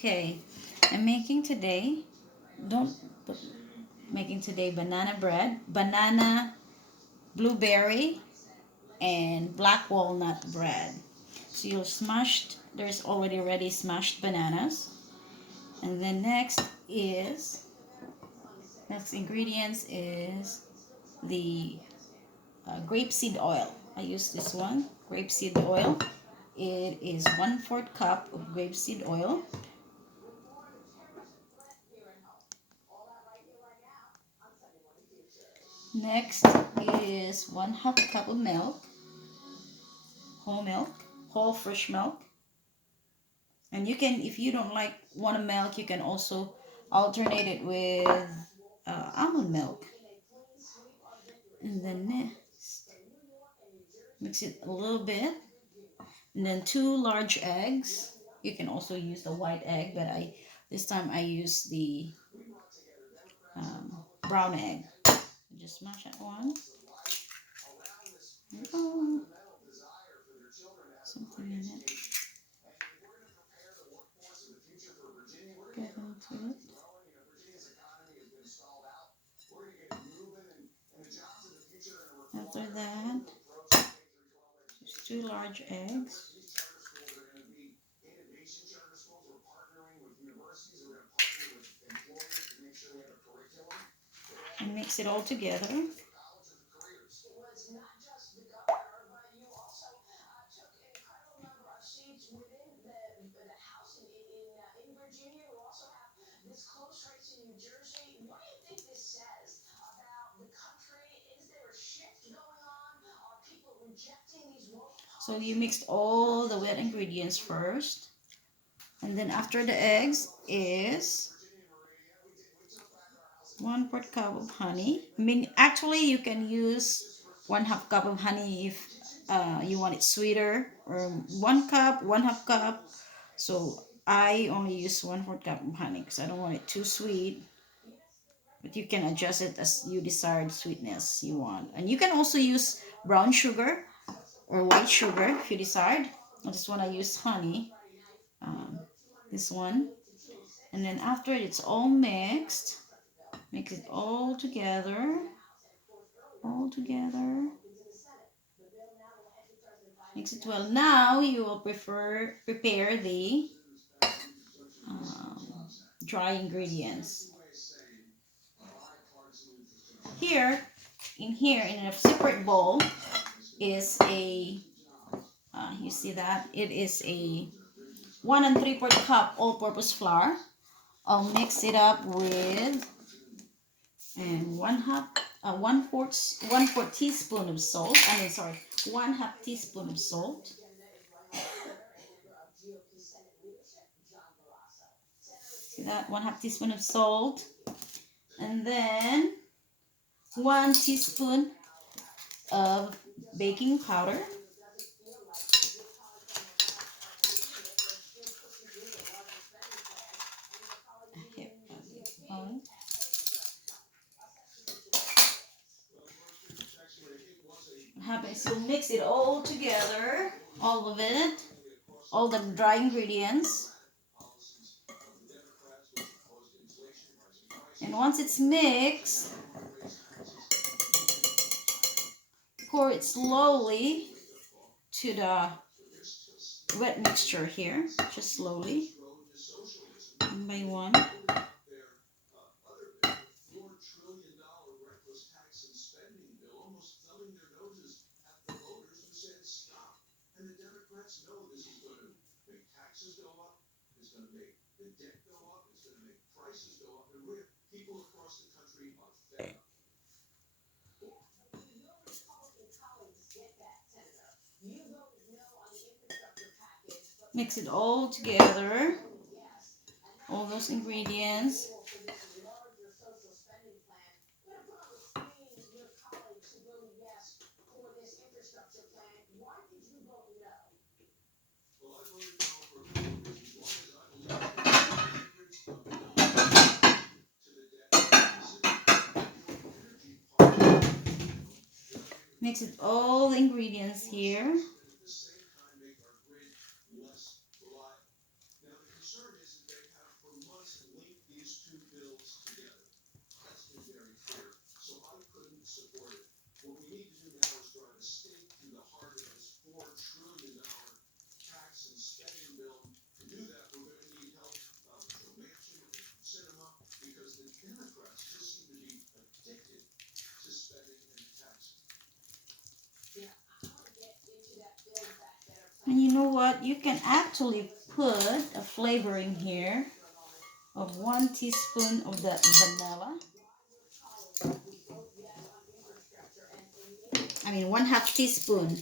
Okay, I'm making today, don't, making today banana bread, banana, blueberry, and black walnut bread. So you'll smashed, there's already ready smashed bananas. And then next ingredients is the grapeseed oil. I use this one, grapeseed oil. It is 1/4 cup of grapeseed oil. Next is 1/2 cup of milk, milk, whole fresh milk. And you can, if you don't like want milk, you can also alternate it with almond milk. And then next, mix it a little bit. And then 2 large eggs. You can also use the white egg, but this time I use the brown egg. Just mash that one. Oh, something in it. Get into it. After that, just 2 large eggs. And mix it all together. So you mixed all the wet ingredients first. And then after the eggs is 1/4 cup of honey. I mean, actually you can use 1/2 cup of honey if you want it sweeter, or 1 cup, 1/2 cup. So I only use 1/4 cup of honey because I don't want it too sweet. But you can adjust it as you desired sweetness you want. And you can also use brown sugar or white sugar if you decide. I just want to use honey, this one. And then after it's all mixed, mix it all together, mix it well. Now you will prepare the dry ingredients. Here in a separate bowl is a you see that it is a 1 3/4 cup all-purpose flour. I'll mix it up with and 1/4 teaspoon of salt. 1/2 teaspoon of salt. See that? 1/2 teaspoon of salt, and then 1 teaspoon of baking powder. So mix it all together, all of it, all the dry ingredients. And once it's mixed, pour it slowly to the wet mixture here, just slowly, one by one. Mix it all together, all those ingredients. Mix it all the ingredients here. And you know what? You can actually put a flavoring here of 1 teaspoon of that vanilla. I mean 1/2 teaspoon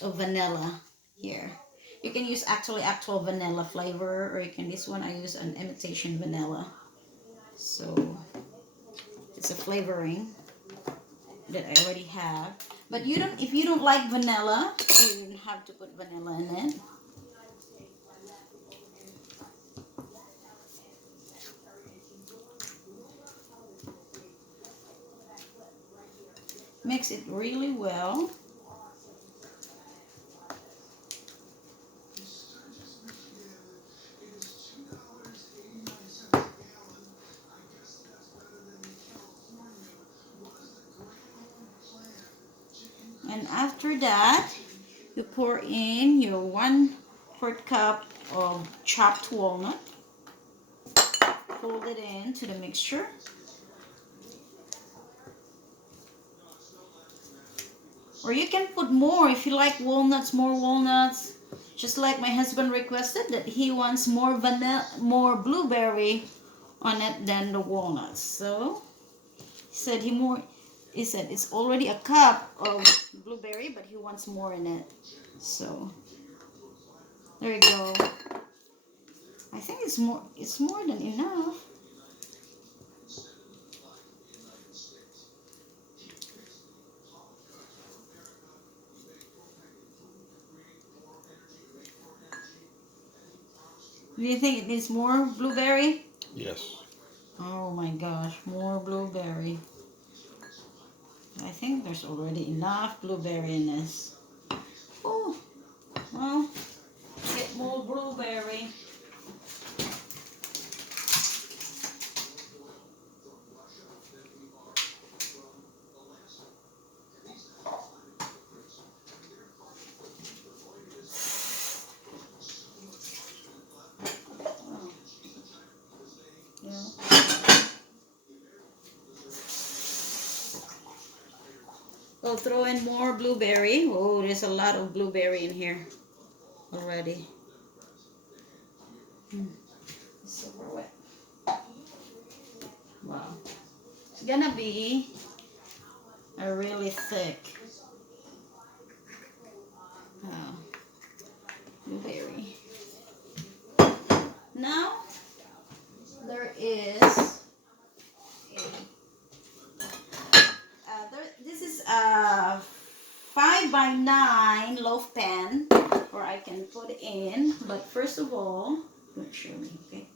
of vanilla here. You can use actual vanilla flavor, or you can, this one I use an imitation vanilla. So it's a flavoring that I already have. But you don't, if you don't like vanilla, you don't have to put vanilla in it. Mix it really well. And after that, you pour in your 1/4 cup of chopped walnut. Fold it into the mixture. Or you can put more if you like walnuts, more walnuts. Just like my husband requested that he wants more vanilla, more blueberry on it than the walnuts. So he said it's already a cup of blueberry, but he wants more in it. So there you go. I think it's more than enough. Do you think it needs more blueberry? Yes. Oh my gosh, more blueberry. I think there's already enough blueberry in this. Oh, well, get more blueberry. Yeah. We'll throw in more blueberry. Oh, there's a lot of blueberry in here already. It's super wet. Wow. It's gonna be a really thick blueberry. Now there is this is a 5x9 loaf pan where I can put in. But first of all, don't show me, okay?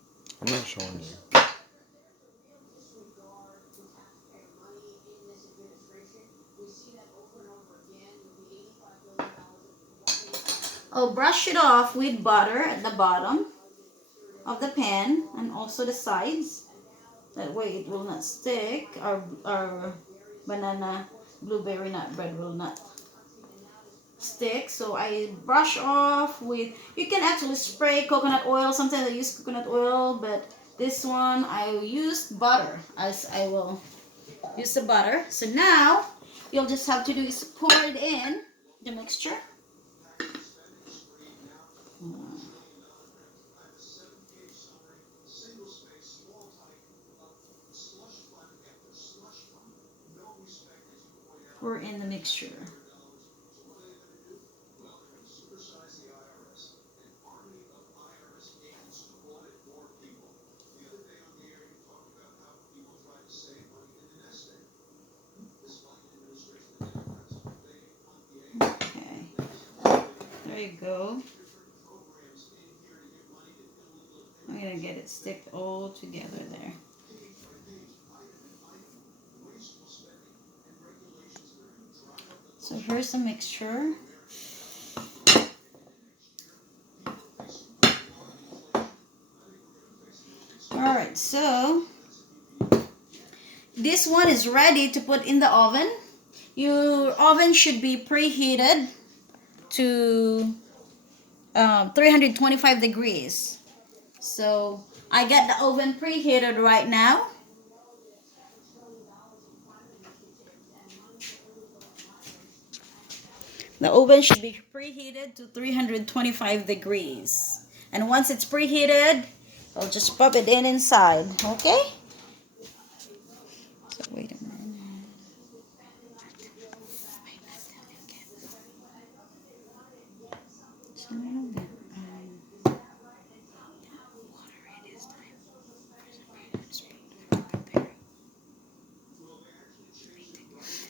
I'm not showing you. I'll brush it off with butter at the bottom of the pan and also the sides. That way it will not stick. Our banana blueberry nut bread will not stick. So I brush off with, you can actually spray coconut oil. Sometimes I use coconut oil, but this one I used butter, as I will use the butter. So now you'll just have to do is pour it in the mixture. Pour in the mixture. Okay, there you go. I'm gonna get it stick all together there. So here's the mixture. Alright, so this one is ready to put in the oven. Your oven should be preheated to 325 degrees. So I got the oven preheated right now. The oven should be preheated to 325 degrees. And once it's preheated, I'll just pop it in inside, okay? So wait a minute. Just a little bit.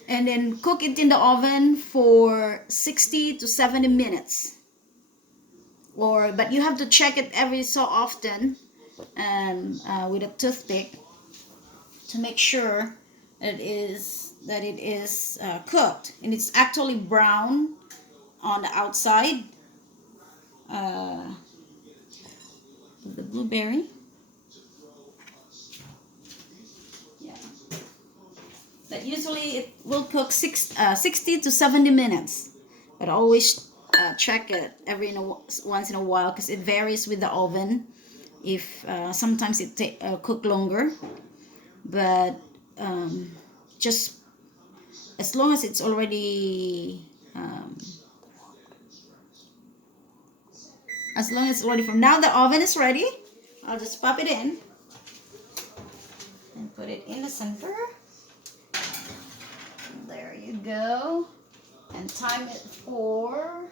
And then cook it in the oven for 60 to 70 minutes. Or but you have to check it every so often and with a toothpick to make sure that it is cooked and it's actually brown on the outside. Uh, the blueberry, yeah. But usually it will cook 60 to 70 minutes. But always check it once in a while because it varies with the oven. If sometimes it cook longer, but um, just as long as it's already as long as it's ready from now the oven is ready. I'll just pop it in and put it in the center. There you go. And time it for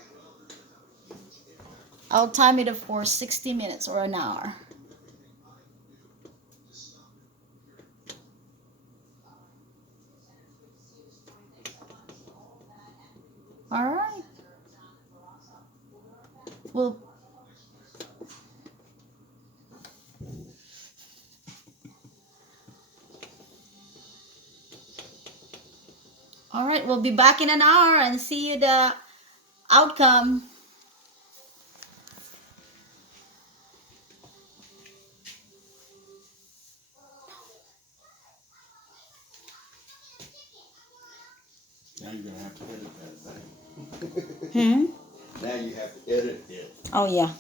I'll time it for 60 minutes or an hour. All right. Well, all right. We'll be back in an hour and see you the outcome. Now you're gonna have to edit that thing. Hmm. Now you have to edit it. Oh yeah.